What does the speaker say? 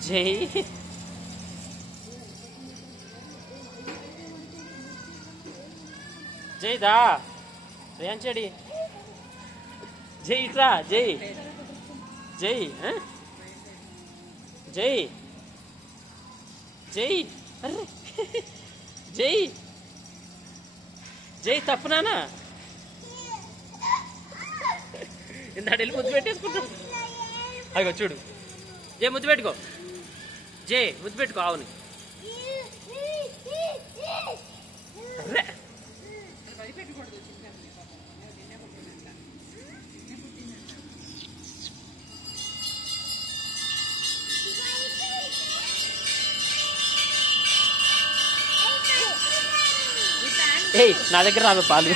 జై జై దా రేయాన్ చెడి జై ఇట్రా జై జై జై జై అరే జై జై తప్పునానా ఇందాడు వెళ్ళి ముద్దు పెట్టేసుకుంటాడు అదిగో చూడు జై ముద్దు పెట్టుకో జై ముద్దు పెట్టుకో ఆవుని ఏయ్ నా దగ్గర రాదు పాలు